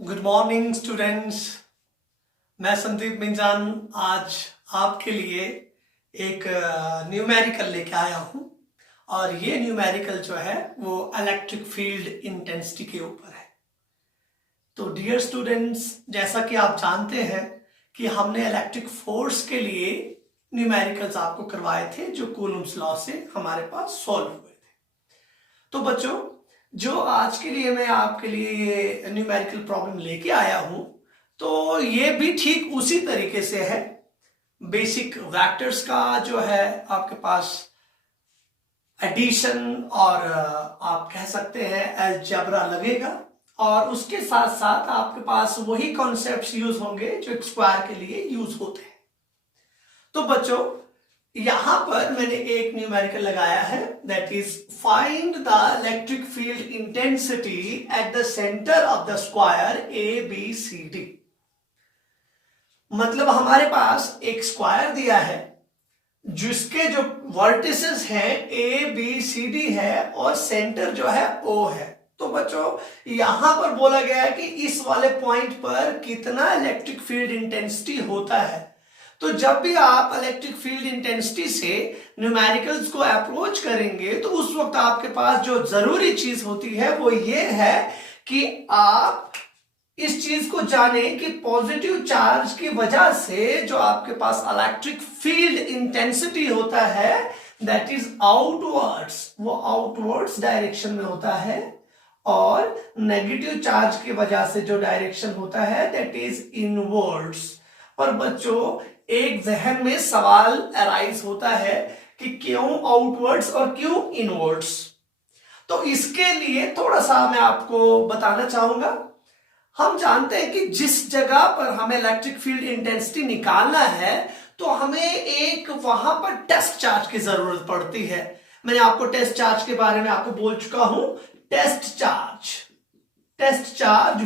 Good morning students. मैं संदीप मिंजान आज आपके लिए एक न्यूमेरिकल लेके आया हूँ और ये न्यूमेरिकल जो है वो इलेक्ट्रिक फील्ड इंटेंसिटी के ऊपर है। तो डियर स्टूडेंट्स, जैसा कि आप जानते हैं कि हमने इलेक्ट्रिक फोर्स के लिए न्यूमेरिकल्स आपको करवाए थे जो कूलम्ब्स लॉ से हमारे पास सॉल्व हुए थे। तो बच्चों, जो आज के लिए मैं आपके लिए ये न्यूमेरिकल प्रॉब्लम लेके आया हूं, तो ये भी ठीक उसी तरीके से है। बेसिक वेक्टर्स का जो है आपके पास एडिशन और आप कह सकते हैं अलजेब्रा लगेगा और उसके साथ साथ आपके पास वही कॉन्सेप्ट्स यूज होंगे जो एक स्क्वायर के लिए यूज होते हैं। तो बच्चों, यहां पर मैंने एक न्यूमेरिकल लगाया है, that is find the electric field intensity at the centre of the square A B C D. मतलब हमारे पास एक स्क्वायर दिया है जिसके जो वर्टिसेस हैं ए बी सी डी है और सेंटर जो है ओ है। तो बच्चों, यहां पर बोला गया है कि इस वाले पॉइंट पर कितना इलेक्ट्रिक फील्ड इंटेंसिटी होता है। तो जब भी आप इलेक्ट्रिक फील्ड इंटेंसिटी से न्यूमेरिकल्स को अप्रोच करेंगे तो उस वक्त आपके पास जो जरूरी चीज होती है वो ये है कि आप इस चीज को जाने कि पॉजिटिव चार्ज की वजह से जो आपके पास इलेक्ट्रिक फील्ड इंटेंसिटी होता है दैट इज आउटवर्ड्स, वो आउटवर्ड्स डायरेक्शन में होता है, और नेगेटिव चार्ज की वजह से जो डायरेक्शन होता है दैट इज इनवर्ड्स। पर बच्चों, एक जहन में सवाल अराइज होता है कि क्यों आउटवर्ड्स और क्यों इनवर्ड्स। तो इसके लिए थोड़ा सा मैं आपको बताना चाहूंगा। हम जानते हैं कि जिस जगह पर हमें इलेक्ट्रिक फील्ड इंटेंसिटी निकालना है तो हमें एक वहां पर टेस्ट चार्ज की जरूरत पड़ती है। मैंने आपको टेस्ट चार्ज के बारे में आपको बोल चुका हूं। टेस्ट चार्ज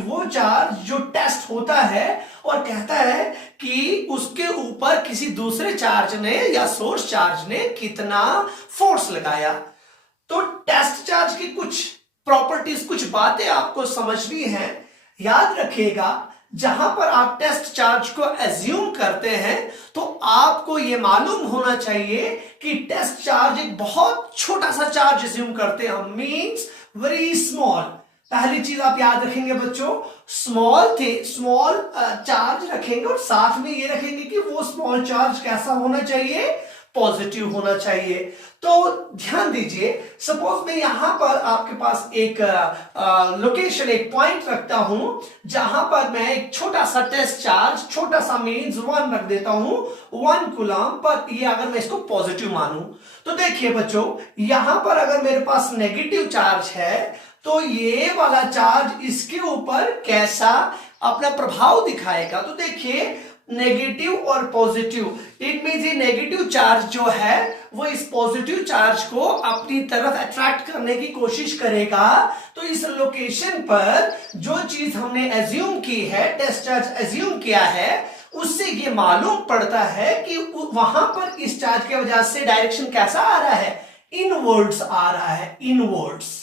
वो चार्ज जो टेस्ट होता है और कहता है कि उसके ऊपर किसी दूसरे चार्ज ने या सोर्स चार्ज ने कितना फोर्स लगाया। तो टेस्ट चार्ज की कुछ प्रॉपर्टीज, कुछ बातें आपको समझनी है। याद रखिएगा, जहां पर आप टेस्ट चार्ज को एज्यूम करते हैं तो आपको यह मालूम होना चाहिए कि टेस्ट चार्ज एक बहुत छोटा सा चार्ज एज्यूम करते हैं, मींस वेरी स्मॉल। पहली चीज आप याद रखेंगे बच्चों, स्मॉल चार्ज रखेंगे और साथ में ये रखेंगे कि वो स्मॉल चार्ज कैसा होना चाहिए, पॉजिटिव होना चाहिए। तो ध्यान दीजिए, सपोज मैं यहां पर आपके पास एक लोकेशन, एक पॉइंट रखता हूं जहां पर मैं एक छोटा सा टेस्ट चार्ज, छोटा सा मीन्स 1 रख देता हूं, 1 कूलम पर। ये अगर मैं इसको पॉजिटिव मानूं तो देखिए बच्चों, यहां पर अगर मेरे पास नेगेटिव चार्ज है तो ये वाला चार्ज इसके ऊपर कैसा अपना प्रभाव दिखाएगा। तो देखिए, नेगेटिव और पॉजिटिव, इट मींस ये नेगेटिव चार्ज जो है वो इस पॉजिटिव चार्ज को अपनी तरफ अट्रैक्ट करने की कोशिश करेगा। तो इस लोकेशन पर जो चीज हमने एज्यूम की है, टेस्ट चार्ज एज्यूम किया है, उससे ये मालूम पड़ता है कि वहां पर इस चार्ज की वजह से डायरेक्शन कैसा आ रहा है, इनवर्ड्स आ रहा है, इनवर्ड्स।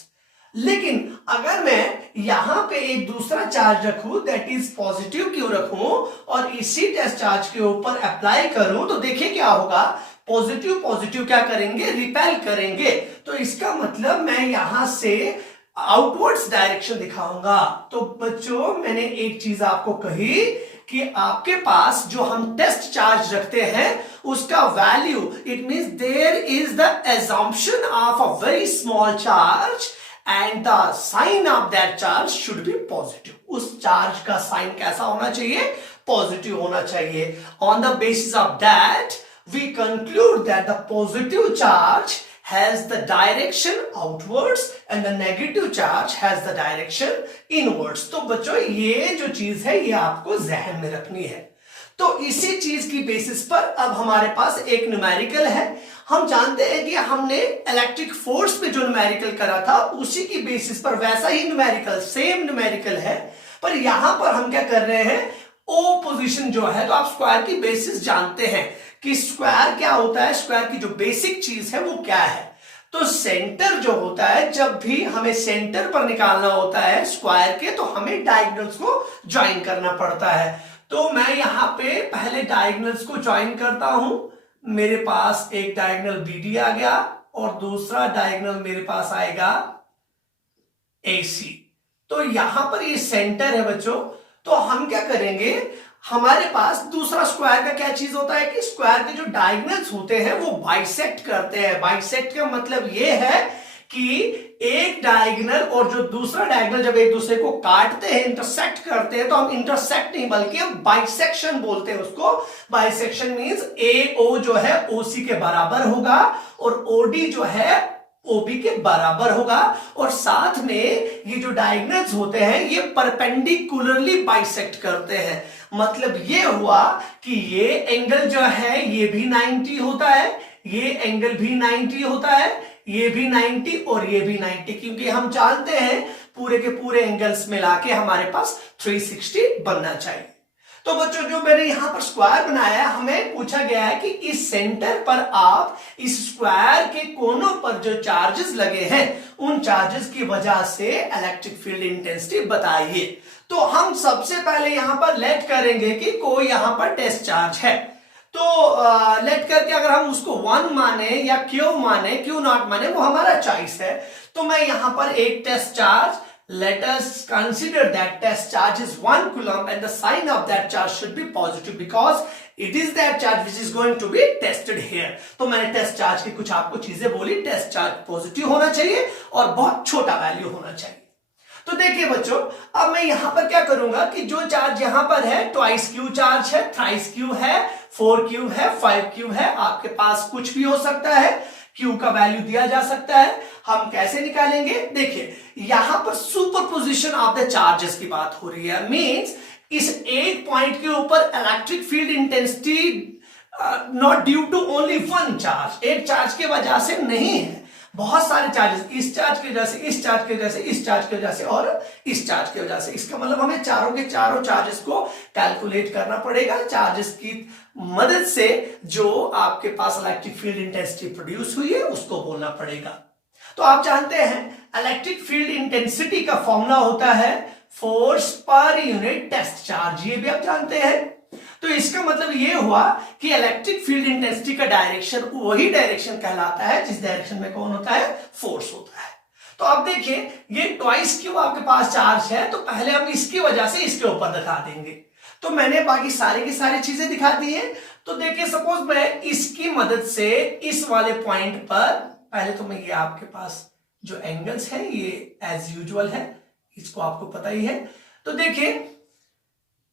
लेकिन अगर मैं यहां पे एक दूसरा चार्ज रखूं, दैट इज पॉजिटिव क्यों रखूं, और इसी टेस्ट चार्ज के ऊपर अप्लाई करूं, तो देखिए क्या होगा, पॉजिटिव क्या करेंगे, रिपेल करेंगे। तो इसका मतलब मैं यहां से आउटवर्ड्स डायरेक्शन दिखाऊंगा। तो बच्चों, मैंने एक चीज आपको कही कि आपके पास जो हम टेस्ट चार्ज रखते हैं उसका value, it means there is the assumption of a very small charge and the sign of that charge should be positive. उस चार्ज का साइन कैसा होना चाहिए, पॉजिटिव होना चाहिए। On the basis of that, we conclude that the positive charge has the direction outwards and the negative charge has the direction inwards. तो बच्चों, ये जो चीज है ये आपको जहन में रखनी है। तो इसी चीज की बेसिस पर अब हमारे पास एक न्यूमेरिकल है। हम जानते हैं कि हमने इलेक्ट्रिक फोर्स पे जो न्यूमेरिकल करा था उसी की बेसिस पर वैसा ही न्यूमेरिकल, सेम न्यूमेरिकल है, पर यहां पर हम क्या कर रहे हैं, ओ पोजीशन जो है। तो आप स्क्वायर की बेसिस जानते हैं कि स्क्वायर क्या होता है, स्क्वायर की जो बेसिक चीज है वो क्या है। तो सेंटर जो होता है, जब भी हमें सेंटर पर निकालना होता है स्क्वायर के, तो हमें डायगोनल्स को ज्वाइन करना पड़ता है। तो मैं यहां पे पहले डायगोनल्स को ज्वाइन करता हूं। मेरे पास एक डायगोनल BD आ गया और दूसरा डायगोनल मेरे पास आएगा AC। तो यहां पर ये सेंटर है बच्चों। तो हम क्या करेंगे, हमारे पास दूसरा स्क्वायर का क्या चीज होता है कि स्क्वायर के जो डायगोनल्स होते हैं वो बाइसेक्ट करते हैं। बाइसेक्ट का मतलब ये है कि एक डायगोनल और जो दूसरा डायगोनल जब एक दूसरे को काटते हैं, इंटरसेक्ट करते हैं, तो हम इंटरसेक्ट नहीं बल्कि हम बाइसेक्शन बोलते हैं उसको। बाइसेक्शन मींस AO जो है OC के बराबर होगा और OD जो है OB के बराबर होगा, और साथ में ये जो डायगोनल्स होते हैं ये परपेंडिकुलरली बाइसेक्ट करते हैं। मतलब ये हुआ कि ये एंगल जो है ये भी 90 होता है, ये एंगल भी 90 होता है, ये भी 90 और ये भी 90, क्योंकि हम जानते हैं पूरे के पूरे एंगल्स मिला के हमारे पास 360 बनना चाहिए। तो बच्चों जो मैंने यहां पर स्क्वायर बनाया है, हमें पूछा गया है कि इस सेंटर पर आप इस स्क्वायर के कोनों पर जो चार्जेस लगे हैं उन चार्जेस की वजह से इलेक्ट्रिक फील्ड इंटेंसिटी बताइए। तो हम सबसे पहले यहां पर लेट करेंगे कि कोई यहां पर टेस्ट चार्ज है। तो लेट करके अगर हम उसको 1 माने या Q माने, Q नॉट माने, वो हमारा चॉइस है। तो मैं यहां पर एक test charge, let us consider that test charge is 1 coulomb and the sign of that charge should be positive because it is that charge which is going to be tested here। तो मैंने test charge की कुछ आपको चीजें बोली। Test charge positive होना चाहिए और बहुत छोटा वैल्यू होना चाहिए। तो देखिए बच्चों, अब मैं यहां पर क्या करूंगा कि जो चार्ज यहां पर है ट्वाइस Q चार्ज है, थ्राइस Q है, 4Q है, 5Q है, आपके पास कुछ भी हो सकता है। Q का वैल्यू दिया जा सकता है। हम कैसे निकालेंगे, देखिए यहां पर सुपरपोजिशन ऑफ द चार्जेस की बात हो रही है। मींस इस एक पॉइंट के ऊपर electric field intensity not due to only one charge, एक चार्ज के वजह से नहीं है, बहुत सारे चार्जेस, इस चार्ज की वजह से, इस चार्ज की वजह से, इस चार्ज की वजह से और इस चार्ज की वजह से। इसका मतलब हमें चारों के चारों चार्जेस को कैलकुलेट करना पड़ेगा। चार्जेस की मदद से जो आपके पास इलेक्ट्रिक फील्ड इंटेंसिटी प्रोड्यूस हुई है उसको बोलना पड़ेगा। तो आप जानते हैं इलेक्ट्रिक फील्ड इंटेंसिटी का फॉर्मूला होता है force per unit test charge, ये भी आप जानते हैं। तो इसका मतलब ये हुआ कि इलेक्ट्रिक फील्ड इंटेंसिटी का डायरेक्शन वही डायरेक्शन कहलाता है जिस डायरेक्शन में कौन होता है, फोर्स होता है। तो अब देखिए ये ट्वाइस Q आपके पास चार्ज है, तो पहले हम इसकी वजह से इसके ऊपर दिखा देंगे। तो मैंने बाकी सारी की सारी चीजें दिखा दी है। तो देखिए सपोज मैं इसकी मदद से इस वाले पॉइंट पर, पहले तो मैं ये आपके पास जो एंगल्स है ये एज यूजुअल है, इसको आपको पता ही है। तो देखिए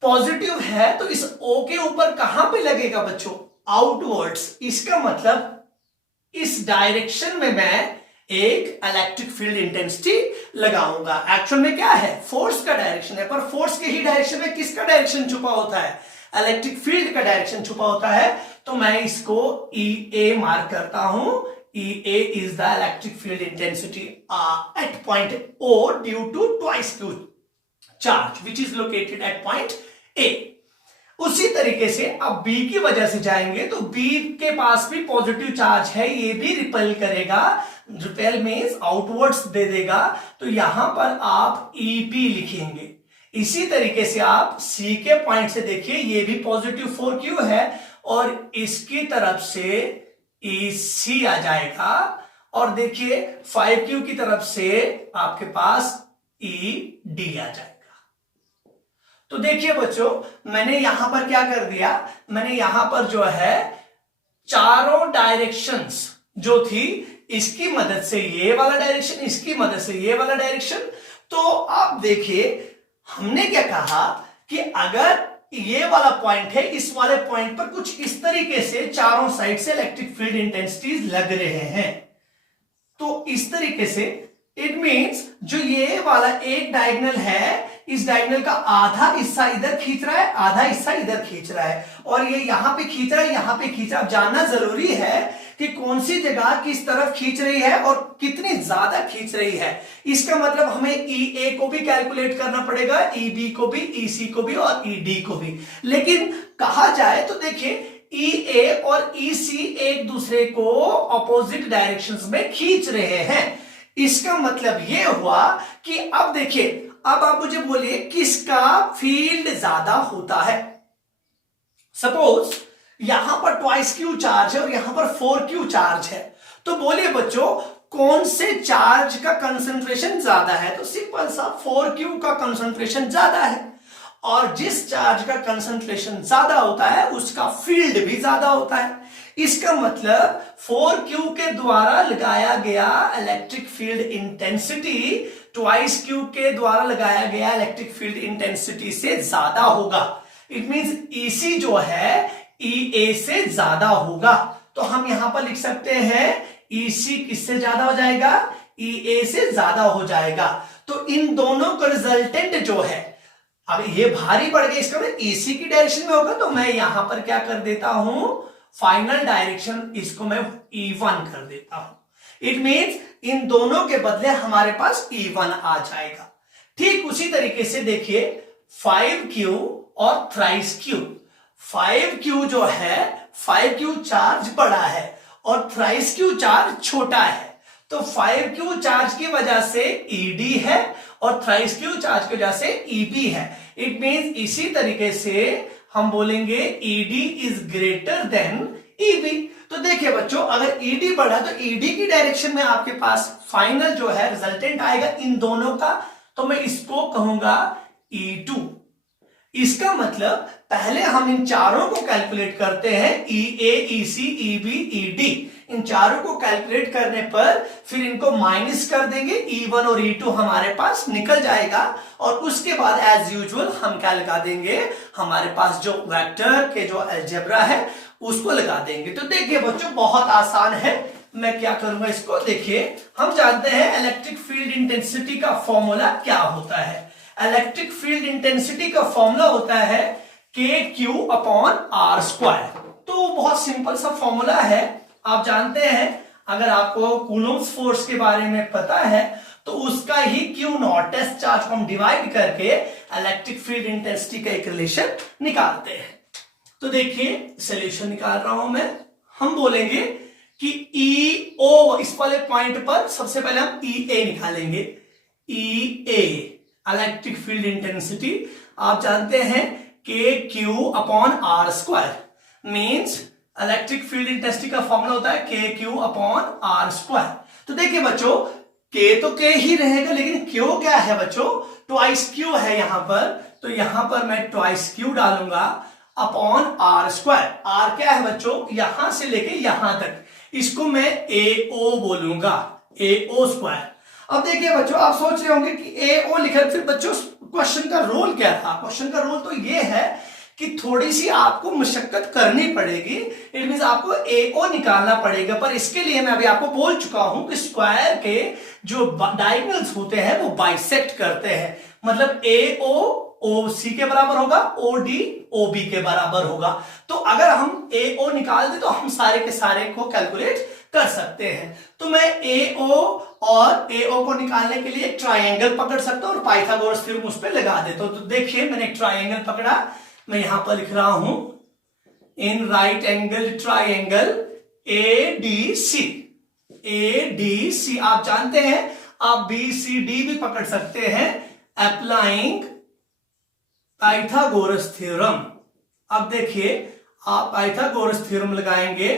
पॉजिटिव है तो इस O के ऊपर कहां पे लगेगा बच्चों, आउटवर्ड्स। इसका मतलब इस डायरेक्शन में मैं एक इलेक्ट्रिक फील्ड इंटेंसिटी लगाऊंगा। एक्चुअल में क्या है, फोर्स का डायरेक्शन है, पर फोर्स के ही डायरेक्शन में किसका डायरेक्शन छुपा होता है, इलेक्ट्रिक फील्ड का डायरेक्शन छुपा होता है। तो मैं इसको EA मार्क करता हूं। EA is the electric field intensity at point O due to twice Q charge which is located at point A। उसी तरीके से अब B की वजह से जाएंगे तो B के पास भी पॉजिटिव चार्ज है, ये भी रिपेल करेगा। रिपेल मींस आउटवर्ड्स दे देगा, तो यहां पर आप EP लिखेंगे। इसी तरीके से आप C के पॉइंट से देखिए, ये भी पॉजिटिव 4Q है और इसकी तरफ से EC आ जाएगा, और देखिए 5Q की तरफ से आपके पास ED आ जाएगा। तो देखिए बच्चों मैंने यहां पर क्या कर दिया, मैंने यहां पर जो है चारों डायरेक्शंस जो थी इसकी मदद से ये वाला डायरेक्शन, इसकी मदद से ये वाला डायरेक्शन। तो आप देखिए हमने क्या कहा कि अगर ये वाला पॉइंट है, इस वाले पॉइंट पर कुछ इस तरीके से चारों साइड से इलेक्ट्रिक फील्ड इंटेंसिटीज लग रहे हैं। तो इस तरीके से इट मींस जो ये वाला एक डायगोनल है, इस डायगोनल का आधा हिस्सा इधर खींच रहा है, आधा हिस्सा इधर खींच रहा है, और ये यहां पे खींच रहा है, यहां पे खींच रहा है। जानना जरूरी है कि कौन सी जगह किस तरफ खींच रही है और कितनी ज्यादा खींच रही है। इसका मतलब हमें EA को भी कैलकुलेट करना पड़ेगा, EB को भी, EC को भी और ED को भी। लेकिन कहा जाए तो देखिए ई ए और ई सी एक दूसरे को ऑपोजिट डायरेक्शंस में खींच रहे हैं। इसका मतलब यह हुआ कि अब देखिए, अब आप मुझे बोलिए किसका फील्ड ज्यादा होता है। सपोज यहां पर ट्वाइस क्यू चार्ज है और यहां पर 4Q चार्ज है, तो बोलिए बच्चों कौन से चार्ज का कंसंट्रेशन ज्यादा है। तो सिंपल सा 4Q का कंसंट्रेशन ज्यादा है, और जिस चार्ज का कंसंट्रेशन ज्यादा होता है उसका फील्ड भी ज्यादा होता है। इसका मतलब 4Q के द्वारा लगाया गया electric field intensity twice Q के द्वारा लगाया गया इलेक्ट्रिक फील्ड इंटेंसिटी से ज्यादा होगा। इट मींस EC जो है EA से ज्यादा होगा। तो हम यहां पर लिख सकते हैं EC किससे ज्यादा हो जाएगा, EA से ज्यादा हो जाएगा। तो इन दोनों का रिजल्टेंट जो है, अब ये भारी पड़ गया, इसका मतलब EC की डायरेक्शन में होगा, तो मैं यहां पर क्या कर देता हूं, फाइनल डायरेक्शन इसको मैं E1 कर देता हूं। इट मींस इन दोनों के बदले हमारे पास E1 आ जाएगा। ठीक उसी तरीके से देखिए 5Q और थ्राइस Q। 5Q जो है, 5Q चार्ज बड़ा है और थ्राइस Q चार्ज छोटा है, तो 5Q चार्ज की वजह से ED है और थ्राइस Q चार्ज की वजह से EB है। इट मींस इसी तरीके से हम बोलेंगे ED is greater than EB। तो देखिए बच्चों, अगर ED बढ़ा तो ED की डायरेक्शन में आपके पास फाइनल जो है रिजल्टेंट आएगा इन दोनों का, तो मैं इसको कहूंगा E2। इसका मतलब पहले हम इन चारों को कैलकुलेट करते हैं, EA, EC, EB, ED। इन चारों को कैलकुलेट करने पर फिर इनको माइनस कर देंगे, E1 और E2 हमारे पास निकल जाएगा, और उसके बाद एज यूजुअल हम क्या लगा देंगे, हमारे पास जो वेक्टर के जो अलजेब्रा है उसको लगा देंगे। तो देखिए बच्चों बहुत आसान है, मैं क्या करूंगा इसको, देखिए हम जानते हैं इलेक्ट्रिक फील्ड इंटेंसिटी का फॉर्मूला क्या होता है। इलेक्ट्रिक फील्ड इंटेंसिटी का फॉर्मूला होता है KQ/R²। तो बहुत सिंपल सा फॉर्मूला है, आप जानते हैं, अगर आपको कूलम्ब्स फोर्स के बारे में पता है तो उसका ही Q0 टेस्ट चार्ज को हम डिवाइड करके इलेक्ट्रिक फील्ड इंटेंसिटी का एक रिलेशन निकालते हैं। तो देखिए सोल्यूशन निकाल रहा हूं मैं, हम बोलेंगे कि EO, इस वाले पॉइंट पर सबसे पहले हम EA निकालेंगे। EA इलेक्ट्रिक फील्ड इंटेंसिटी आप जानते हैं KQ/R², means electric field intensity का फॉर्मूला होता है KQ/R²। तो देखिए बच्चों K तो K ही रहेगा, लेकिन Q क्या है बच्चों, ट्वाइस Q है यहां पर, तो यहां पर मैं ट्वाइस Q डालूंगा अपॉन R²। R क्या है बच्चों, यहां से लेके यहां तक, इसको मैं AO बोलूंगा, AO²। अब देखिए बच्चों, आप सोच रहे होंगे कि AO लिखा, फिर बच्चों क्वेश्चन का रोल क्या था। क्वेश्चन का रोल तो ये है कि थोड़ी सी आपको मशक्कत करनी पड़ेगी, इट मींस आपको AO निकालना पड़ेगा। पर इसके लिए मैं अभी आपको बोल चुका हूं कि स्क्वायर के जो डायगोनल्स होते हैं वो बाइसेक्ट करते हैं, मतलब AO OC के बराबर होगा, OD OB के बराबर होगा। तो अगर हम AO निकाल दे तो हम सारे के सारे को कैलकुलेट कर सकते हैं। तो मैं AO और AO को निकालने के लिए एक ट्रायंगल पकड़ सकता हूं और पाइथागोरस थ्योरम उस पर लगा देता हूं। तो देखिए मैंने एक ट्रायंगल पकड़ा, मैं यहां पर लिख रहा हूं in right angle triangle ADC। ADC आप जानते हैं, आप BCD भी पकड़ सकते हैं, अप्लाइंग पाइथागोरस थ्योरम। अब देखिए आप पाइथागोरस थ्योरम लगाएंगे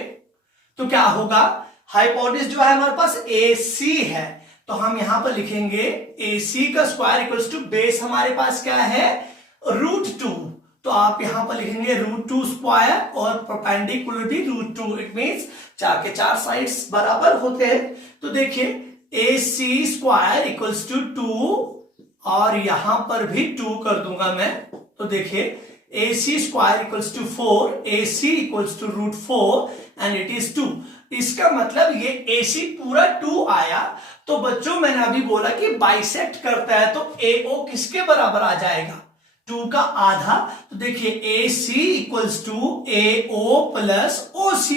तो क्या होगा, हाइपोटेनस जो है हमारे पास AC है, तो हम यहां पर लिखेंगे AC का स्क्वायर इक्वल्स टू बेस हमारे पास क्या है, √2। तो आप यहां पर लिखेंगे √2 स्क्वायर और परपेंडिकुलर भी √2। इट मींस 4 के 4 साइड्स बराबर होते हैं। तो देखिए AC स्क्वायर इक्वल्स टू 2 और यहां पर भी 2 कर दूंगा मैं। तो देखिए AC square equals to 4, AC equals to √4 and it is 2। इसका मतलब ये AC पूरा 2 आया। तो बच्चों मैंने अभी बोला कि बाइसेक्ट करता है, तो AO किसके बराबर आ जाएगा, 2 का आधा। तो देखिए AC equals to AO plus OC,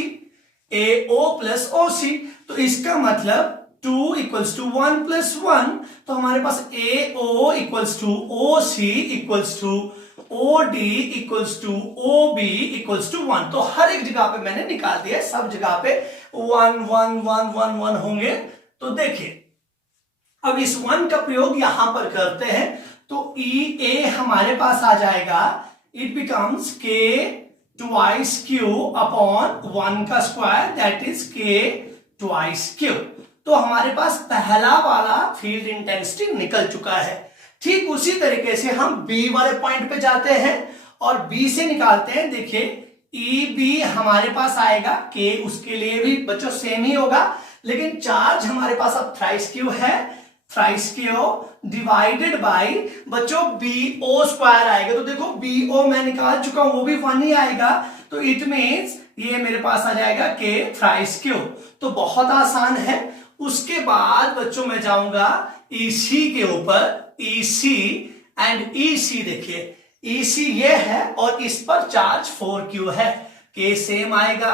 AO plus OC। तो इसका मतलब 2 इक्वल्स टू 1 प्लस 1, तो हमारे पास AO equals to OC equals to O D equals to O B equals to 1। तो हर एक जगह पे मैंने निकाल दिया, सब जगह पे 1 1 1 1 1 होंगे। तो देखिए अब इस 1 का प्रयोग यहां पर करते हैं, तो ई ए हमारे पास आ जाएगा, इट बिकम्स के ट्वाइस क्यू अपॉन 1 का स्क्वायर, दैट इज के ट्वाइस क्यू। तो हमारे पास पहला वाला फील्ड इंटेंसिटी निकल चुका है। ठीक उसी तरीके से हम बी वाले पॉइंट पे जाते हैं और बी से निकालते हैं। देखिए ई बी हमारे पास आएगा, के उसके लिए भी बच्चों सेम ही होगा, लेकिन चार्ज हमारे पास अब थ्राइस क्यू है, थ्राइस क्यू डिवाइडेड बाय बच्चों बी ओ स्क्वायर आएगा। तो देखो बी ओ मैं निकाल चुका हूं, वो भी 1 ही आएगा, तो इट मीन्स ये मेरे पास आ जाएगा के थ्राइस क्यू। तो बहुत आसान है। उसके बाद बच्चों मैं जाऊंगा EC के ऊपर, EC एंड EC। देखिए EC ये है और इस पर चार्ज 4Q है, K सेम आएगा,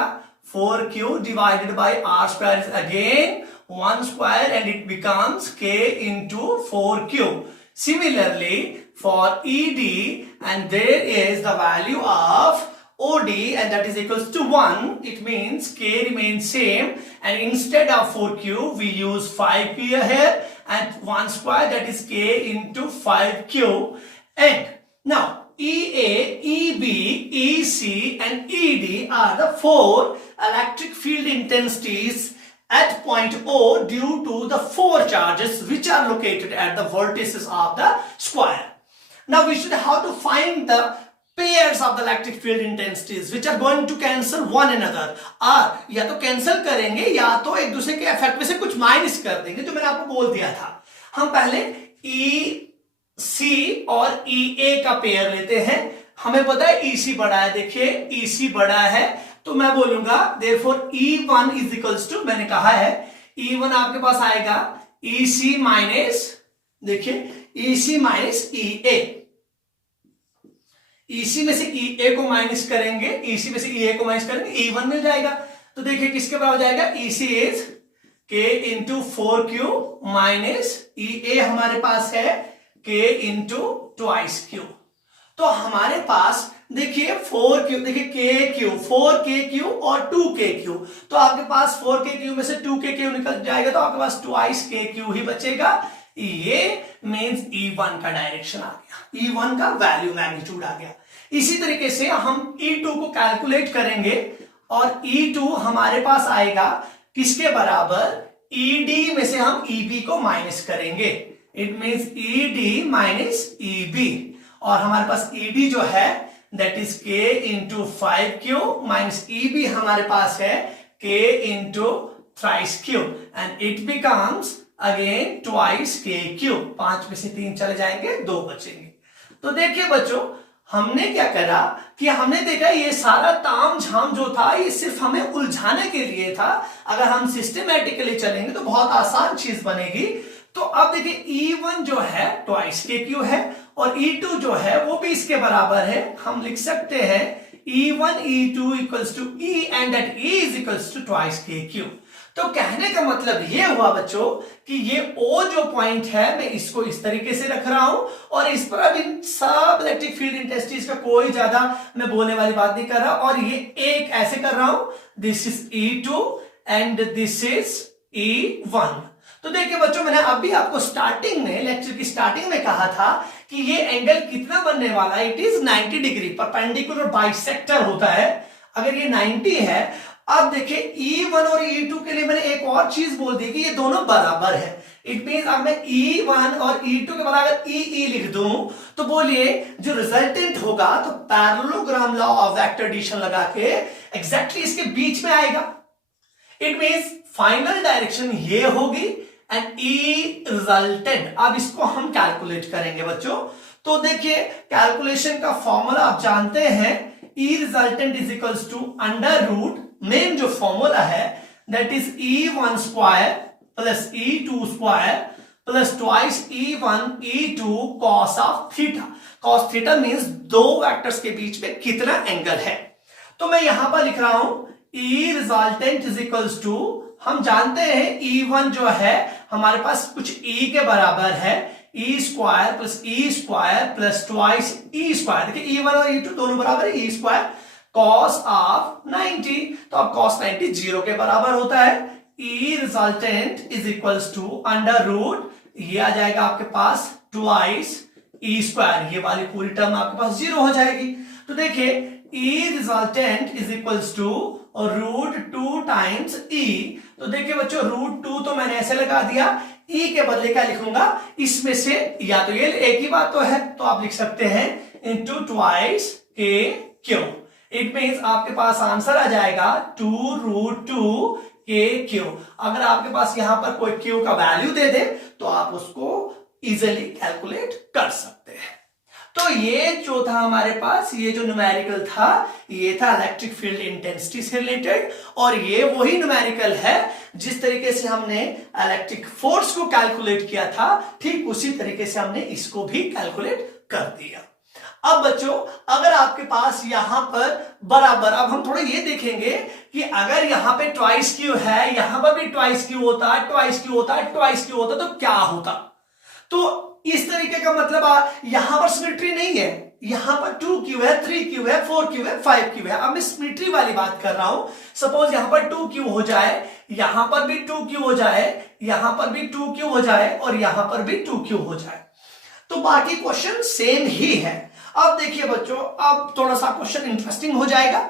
4Q divided by R square is again 1 square and it becomes K into 4Q। Similarly for ED and there is the value of OD and that is equals to 1, it means K remains same and instead of 4Q we use 5Q here and 1 square, that is K into 5Q. And now EA, EB, EC and ED are the 4 electric field intensities at point O due to the 4 charges which are located at the vertices of the square. Now we should have to find the pairs of the electric field intensities which are going to cancel one another, और या तो cancel करेंगे या तो एक दूसरे के effect में से कुछ माइनस कर देंगे, जो मैंने आपको बोल दिया था। हम पहले EC और EA का पेयर लेते हैं। हमें पता है EC बड़ा है, देखिए EC बड़ा है, तो मैं बोलूंगा therefore E1 is equals to, मैंने कहा है E1 आपके पास आएगा EC माइनस, देखिए EC माइनस EA। EC में से EA को माइनस करेंगे, EC में से EA को माइनस करेंगे, E1 मिल जाएगा। तो देखिए किसके बराबर हो जाएगा, EC is K into 4Q minus EA हमारे पास है K इंटू ट्वाइस Q। तो हमारे पास देखिए 4Q, देखिए KQ, 4KQ और 2KQ। तो आपके पास 4KQ में से 2KQ निकल जाएगा, तो आपके पास ट्वाइस KQ ही बचेगा। ये मींस E1 का डायरेक्शन आ गया, E1 का वैल्यू मैग्नीट्यूड आ गया। इसी तरीके से हम E2 को कैलकुलेट करेंगे और E2 हमारे पास आएगा किसके बराबर, ED में से हम EB को माइनस करेंगे, it means ED minus EB, और हमारे पास ED जो है that is K into 5Q minus EB हमारे पास है K into thrice Q and it becomes again twice KQ। 5 में से 3 चले जाएंगे, 2 बचेंगे। तो देखिए बच्चों हमने क्या करा कि हमने देखा ये सारा ताम झाम जो था ये सिर्फ हमें उलझाने के लिए था। अगर हम सिस्टमैटिकली चलेंगे तो बहुत आसान चीज बनेगी। तो अब देखिए E1 जो है ट्वाइस KQ है और E2 जो है वो भी इसके बराबर है। हम लिख सकते हैं E1 E2 equals to E and that E is equals to twice KQ। तो कहने का मतलब ये हुआ बच्चों कि ये O जो पॉइंट है मैं इसको इस तरीके से रख रहा हूं और इस पर अब इन सब इलेक्ट्रिक फील्ड इंटेंसिटीज का कोई ज्यादा मैं बोलने वाली बात नहीं कर रहा, और ये एक ऐसे कर रहा हूं, this is E2 and this is E1। तो देखिए बच्चों मैंने अभी आपको स्टार्टिंग में, लेक्चर की स्टार्टिंग में कहा था कि ये एंगल कितना बनने वाला है, it is 90 degree, perpendicular bisector होता है। अगर ये 90 है, अब देखिए E1 और E2 के लिए मैंने एक और चीज बोल दी कि ये दोनों बराबर है। इट मींस अब मैं E1 और E2 के बराबर EE लिख दूं तो बोलिए जो रिजल्टेंट होगा तो parallelogram law of vector addition लगा के एग्जैक्टली इसके बीच में आएगा। इट मींस फाइनल डायरेक्शन ये होगी एंड E रिजल्टेंट। अब इसको हम कैलकुलेट करेंगे बच्चों। तो देखिए कैलकुलेशन का फॉर्मूला आप जानते हैं, E resultant is equals to under root, main जो फॉर्मूला है that is E1 square plus E2 square plus twice E1 E2 cos of theta. Cos theta means दो वेक्टर्स के बीच में कितना एंगल है। तो मैं यहां पर लिख रहा हूं E resultant is equals to, हम जानते हैं E1 जो है हमारे पास कुछ E के बराबर है, E square plus E square plus twice E square. देखिए E1 और E2 दोनों बराबर है, ई स्क्वायर कॉस ऑफ 90, तो अब कॉस 90 0 के बराबर होता है। E resultant is equals to under root, ये आ जाएगा आपके पास ट्वाइस ई स्क्वायर, ये वाली पूरी टर्म आपके पास 0 हो जाएगी। तो देखिए E resultant is equals to root 2 times E. तो देखिए बच्चों रूट 2 तो मैंने ऐसे लगा दिया, ई के बदले क्या लिखूंगा, इसमें से या तो ये एक ही बात तो है, तो आप लिख सकते हैं इंटू ट्वाइस के क्यू। इट मीन्स आपके पास आंसर आ जाएगा 2 रूट 2 के क्यू। अगर आपके पास यहां पर कोई क्यू का वैल्यू दे दे तो आप उसको इजिली कैलकुलेट कर सकते हैं। तो ये जो था हमारे पास, ये जो न्यूमेरिकल था, ये था इलेक्ट्रिक फील्ड इंटेंसिटी से रिलेटेड, और ये वही न्यूमेरिकल है जिस तरीके से हमने इलेक्ट्रिक फोर्स को कैलकुलेट किया था, ठीक उसी तरीके से हमने इसको भी कैलकुलेट कर दिया। अब बच्चों अगर आपके पास यहां पर बराबर, अब हम थोड़ा ये देखेंगे कि अगर यहां पे ट्वाइस क्यू है, यहां पर भी ट्वाइस क्यू होता, ट्वाइस क्यू होता, ट्वाइस क्यू होता, तो क्या होता। तो इस तरीके का मतलब यहां पर सिमेट्री नहीं है, यहां पर 2 क्यू है, 3 क्यू है, 4 क्यू है, 5 क्यू है। अब मैं सिमेट्री वाली बात कर रहा हूं। सपोज यहां पर 2 क्यू हो जाए, यहां पर भी 2 क्यू हो जाए, यहां पर भी 2 क्यू हो जाए, और यहां पर भी 2 क्यू हो जाए, तो बाकी क्वेश्चन सेम ही है। अब देखिए बच्चों, अब थोड़ा सा क्वेश्चन इंटरेस्टिंग हो जाएगा।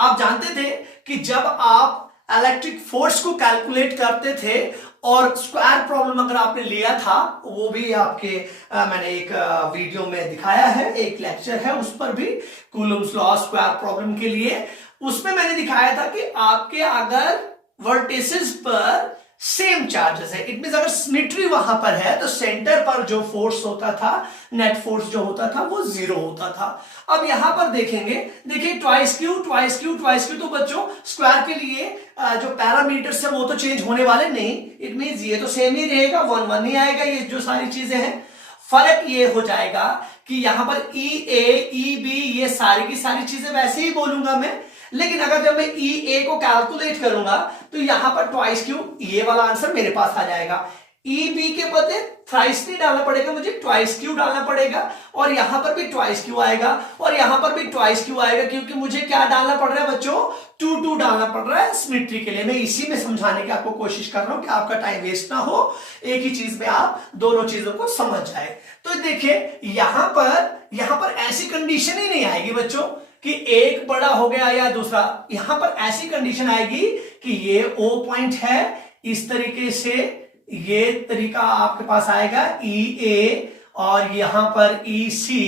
आप जानते थे कि जब आप इलेक्ट्रिक फोर्स को कैलकुलेट करते थे और स्क्वायर प्रॉब्लम अगर आपने लिया था, वो भी आपके मैंने एक वीडियो में दिखाया है, एक लेक्चर है उस पर भी, कूलम्स लॉ स्क्वायर प्रॉब्लम के लिए, उसमें मैंने दिखाया था कि आपके अगर वर्टिसेस पर सेम चार्जेस है, इट मींस अगर सिमेट्री वहां पर है तो सेंटर पर जो फोर्स होता था, नेट फोर्स जो होता था, वो 0 होता था। अब यहां पर देखेंगे, देखिए twice Q twice Q twice Q, तो बच्चों स्क्वायर के लिए जो पैरामीटर्स है वो तो चेंज होने वाले नहीं, इट मींस ये तो सेम ही रहेगा, 1 1 ही आएगा। ये जो सारी चीजें हैं, फर्क ये हो जाएगा कि यहां पर ई ए ई बी ये सारी की सारी चीजें वैसे ही बोलूंगा मैं, लेकिन अगर जब मैं ई ए को कैलकुलेट करूंगा तो यहां पर ट्वाइस क्यू, ये वाला आंसर मेरे पास आ जाएगा। ई बी के बदले थ्राइस नहीं डालना पड़ेगा, मुझे ट्वाइस क्यू डालना पड़ेगा, और यहां पर भी ट्वाइस क्यू आएगा, और यहां पर भी ट्वाइस क्यू आएगा, क्योंकि मुझे क्या डालना पड़ रहा है बच्चों, 2 2 डालना पड़ रहा है सिमेट्री के लिए। मैं इसी में समझाने की आपको कोशिश कर रहा हूं कि आपका टाइम वेस्ट ना हो, एक ही चीज में आप दोनों चीजों को समझ जाए। तो देखिए यहां पर ऐसी कंडीशन ही नहीं आएगी बच्चों कि एक बड़ा हो गया या दूसरा, यहां पर ऐसी कंडीशन आएगी कि ये O पॉइंट है, इस तरीके से ये तरीका आपके पास आएगा ई ए, और यहां पर ई सी,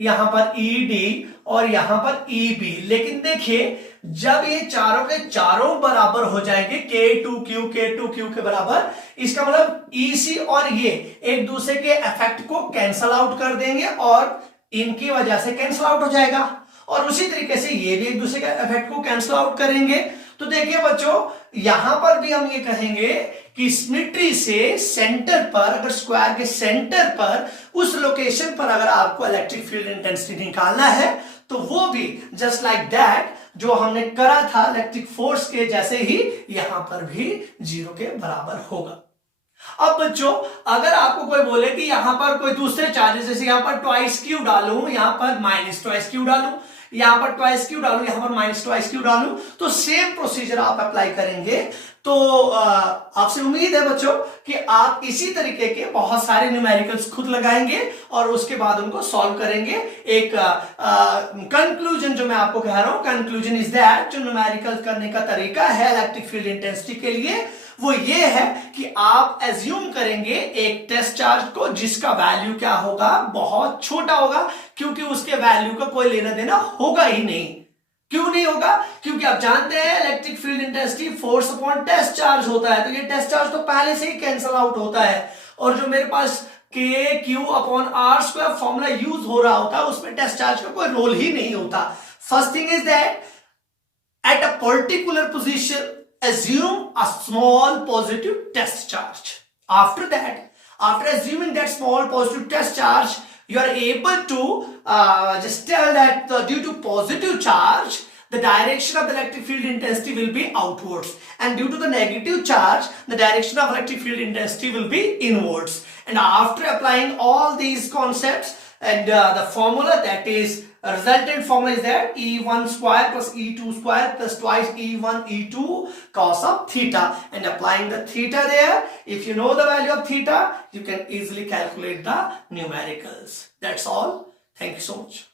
यहां पर ई डी, और यहां पर ई बी। लेकिन देखिए जब ये चारों के चारों बराबर हो जाएंगे, K2Q के बराबर, इसका मतलब ई सी और ये एक दूसरे के इफेक्ट को कैंसल आउट कर देंगे और इनकी वजह से कैंसल आउट हो जाएगा, और उसी तरीके से ये भी एक दूसरे के इफेक्ट को कैंसल आउट करेंगे। तो देखिए बच्चों यहां पर भी हम ये कहेंगे कि सिमेट्री से सेंटर पर, अगर स्क्वायर के सेंटर पर उस लोकेशन पर अगर आपको इलेक्ट्रिक फील्ड इंटेंसिटी निकालना है, तो वो भी जस्ट लाइक दैट जो हमने करा था इलेक्ट्रिक फोर्स के जैसे ही यहां पर भी 0 के बराबर होगा। अब बच्चों अगर आपको कोई बोले कि यहां पर कोई दूसरे चार्जेस, जैसे यहां पर ट्वाइस क्यू डालूं, यहां पर माइनस ट्वाइस क्यू डालूं, यहां पर ट्वाइस क्यू डालूं, यहां पर माइनस ट्वाइस क्यू डालूं, तो सेम प्रोसीजर आप अप्लाई करेंगे। तो आपसे उम्मीद है बच्चों कि आप इसी तरीके के बहुत सारे न्यूमेरिकल्स खुद लगाएंगे और उसके बाद उनको सॉल्व करेंगे। एक कंक्लूजन जो मैं आपको कह रहा हूं, कंक्लूजन इज दैट, जो न्यूमेरिकल करने का तरीका है इलेक्ट्रिक फील्ड इंटेंसिटी के लिए, वो ये है कि आप एज्यूम करेंगे एक टेस्ट चार्ज को जिसका वैल्यू क्या होगा, बहुत छोटा होगा, क्योंकि उसके वैल्यू का कोई लेना देना होगा ही नहीं। क्यों नहीं होगा? क्योंकि आप जानते हैं electric field intensity force upon test charge होता है, तो ये टेस्ट चार्ज तो पहले से ही कैंसल आउट होता है, और जो मेरे पास के Q upon R square formula use हो रहा होता है उसमें टेस्ट चार्ज का कोई रोल ही नहीं होता। First thing is that at a particular position assume a small positive test charge. After that, after assuming that small positive test charge, you are able to just tell that due to positive charge, the direction of the electric field intensity will be outwards, and due to the negative charge, the direction of electric field intensity will be inwards. And after applying all these concepts and the formula, that is resultant formula is that E1 square plus E2 square plus twice E1 E2 cos of theta, and applying the theta there, if you know the value of theta, you can easily calculate the numericals. That's all. Thank you so much.